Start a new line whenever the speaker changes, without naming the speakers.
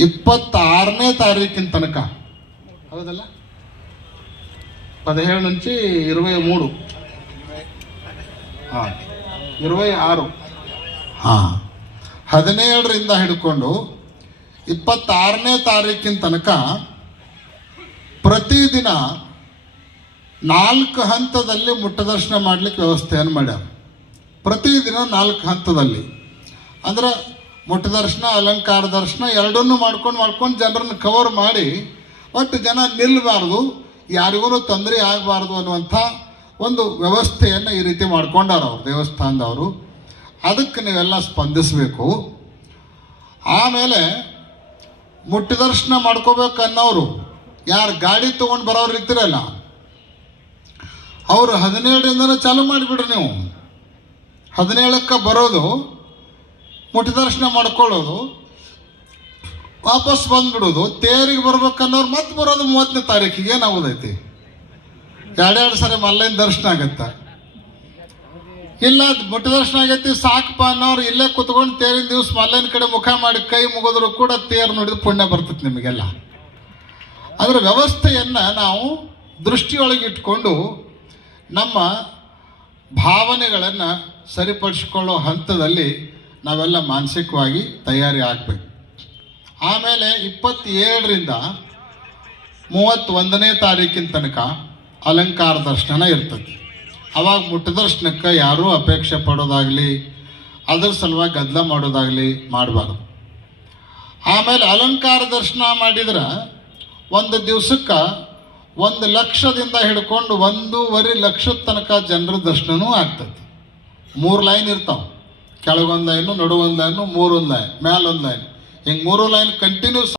ಇಪ್ಪತ್ತಾರನೇ ತಾರೀಕಿನ ತನಕ ಹೌದಲ್ಲ పదిహేడు నుంచి ఇరవై మూడు ಹಾಂ ಇರುವೈ ಆರು ಹಾಂ ಹದಿನೇಳರಿಂದ ಹಿಡ್ಕೊಂಡು ಇಪ್ಪತ್ತಾರನೇ ತಾರೀಕಿನ ತನಕ ಪ್ರತಿದಿನ ನಾಲ್ಕು ಹಂತದಲ್ಲಿ ಮುಟ್ಟದರ್ಶನ ಮಾಡಲಿಕ್ಕೆ ವ್ಯವಸ್ಥೆಯನ್ನು ಮಾಡ್ಯಾರ ಪ್ರತಿದಿನ ನಾಲ್ಕು ಹಂತದಲ್ಲಿ ಅಂದ್ರೆ ಮುಟ್ಟ ದರ್ಶನ ಅಲಂಕಾರ ದರ್ಶನ ಎರಡನ್ನೂ ಮಾಡ್ಕೊಂಡು ಮಾಡ್ಕೊಂಡು ಜನರನ್ನು ಕವರ್ ಮಾಡಿ ಒಟ್ಟು ಜನ ನಿಲ್ಲಬಾರ್ದು ಯಾರಿಗೂ ತೊಂದರೆ ಆಗಬಾರ್ದು ಅನ್ನುವಂಥ ಒಂದು ವ್ಯವಸ್ಥೆಯನ್ನು ಈ ರೀತಿ ಮಾಡ್ಕೊಂಡಾರ ಅವರು ದೇವಸ್ಥಾನದವರು ಅದಕ್ಕೆ ನೀವೆಲ್ಲ ಸ್ಪಂದಿಸಬೇಕು ಆಮೇಲೆ ದರ್ಶನ ಮಾಡ್ಕೋಬೇಕನ್ನೋರು ಯಾರು ಗಾಡಿ ತೊಗೊಂಡು ಬರೋರು ಇರ್ತಿರಲ್ಲ ಅವರು ಹದಿನೇಳರಿಂದನೂ ಚಾಲು ಮಾಡಿಬಿಡ್ರಿ ನೀವು ಹದಿನೇಳಕ್ಕೆ ಬರೋದು ಮುಟ್ಟಿ ದರ್ಶನ ಮಾಡ್ಕೊಳ್ಳೋದು ವಾಪಸ್ ಬಂದ್ಬಿಡೋದು ತೇರಿಗೆ ಬರ್ಬೇಕನ್ನೋರು ಮತ್ತೆ ಬರೋದು ಮೂವತ್ತನೇ ತಾರೀಕಿಗೆ ಏನಾಗೋದೈತಿ ಎರಡೆರಡು ಸರಿ ಮಲ್ಲೈನ ದರ್ಶನ ಆಗತ್ತ ಇಲ್ಲ ಮುಟ್ಟ ದರ್ಶನ ಆಗೈತಿ ಸಾಕಪ್ಪ ಅನ್ನೋರು ಇಲ್ಲೇ ಕುತ್ಕೊಂಡು ತೇರಿನ ದಿವಸ ಮಲ್ಲೈನ ಕಡೆ ಮುಖ ಮಾಡಿ ಕೈ ಮುಗಿದ್ರು ಕೂಡ ತೇರು ನೋಡಿದ ಪುಣ್ಯ ಬರ್ತೈತೆ ನಿಮಗೆಲ್ಲ ಅದರ ವ್ಯವಸ್ಥೆಯನ್ನು ನಾವು ದೃಷ್ಟಿಯೊಳಗೆ ಇಟ್ಕೊಂಡು ನಮ್ಮ ಭಾವನೆಗಳನ್ನು ಸರಿಪಡಿಸ್ಕೊಳ್ಳೋ ಹಂತದಲ್ಲಿ ನಾವೆಲ್ಲ ಮಾನಸಿಕವಾಗಿ ತಯಾರಿ ಆಗ್ಬೇಕು ಆಮೇಲೆ ಇಪ್ಪತ್ತೇಳರಿಂದ ಮೂವತ್ತೊಂದನೇ ತಾರೀಕಿನ ತನಕ ಅಲಂಕಾರ ದರ್ಶನ ಇರ್ತದೆ ಅವಾಗ ಮುಟ್ಟದರ್ಶನಕ್ಕೆ ಯಾರೂ ಅಪೇಕ್ಷೆ ಪಡೋದಾಗಲಿ ಅದ್ರ ಸಲುವಾಗಿ ಗದ್ದಲ ಮಾಡೋದಾಗಲಿ ಮಾಡಬಾರ್ದು ಆಮೇಲೆ ಅಲಂಕಾರ ದರ್ಶನ ಮಾಡಿದ್ರೆ ಒಂದು ದಿವಸಕ್ಕೆ ಒಂದು ಲಕ್ಷದಿಂದ ಹಿಡ್ಕೊಂಡು ಒಂದೂವರೆ ಲಕ್ಷದ ತನಕ ಜನರ ದರ್ಶನವೂ ಆಗ್ತದೆ ಮೂರು ಲೈನ್ ಇರ್ತಾವೆ ಕೆಳಗೊಂದು ಲೈನು ನಡುವೊಂದು ಲೈನು ಮೂರೊಂದು ಲೈನ್ ಮೇಲೊಂದು ಲೈನ್ ಹಿಂಗೆ ಮೂರು ಲೈನ್ ಕಂಟಿನ್ಯೂಸ್